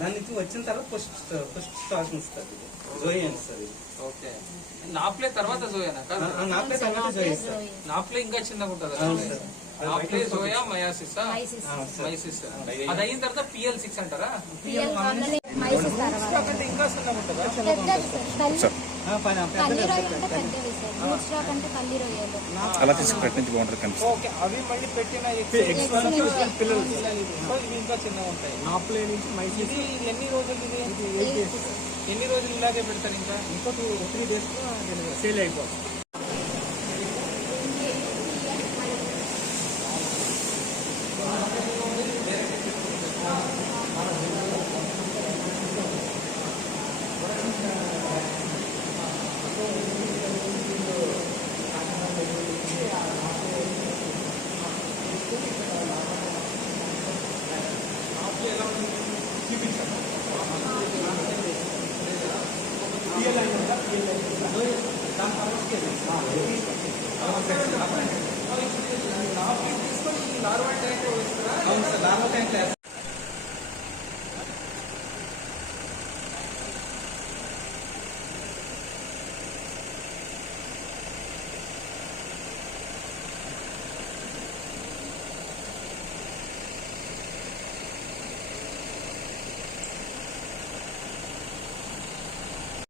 దాని నుంచి వచ్చిన తర్వాత ఫస్ట్ స్టాక్ ఇస్తారు జోయి ఇస్తారు. ఓకే, నాప్లే తర్వాత జోయానా? నాప్లే తర్వాత జోయి ఇస్తారు. నాప్లే ఇంకా చిన్నగా ఉంటుంది. నాప్లే జోయా మయాసిస్ మైసిస్ అది అయిన తర్వాత PL6 అంటారా? ఇంకా చిన్నగా ఉంటుందా? అలా తీసి పెట్టించి బాగుంటుంది కనిపిస్తుంది. ఓకే, అవి మళ్ళీ పెట్టిన పిల్లలు ఇవి ఇంకా చిన్నగా ఉంటాయి. నాప్లే నుంచి మైసిస్ ఎన్ని రోజులు ఎన్ని రోజులు ఇలాగే పెడతారు? ఇంకా 3 days సేల్ అయిపోతుంది. నార్మల్ టైంలో నార్మల్ టైం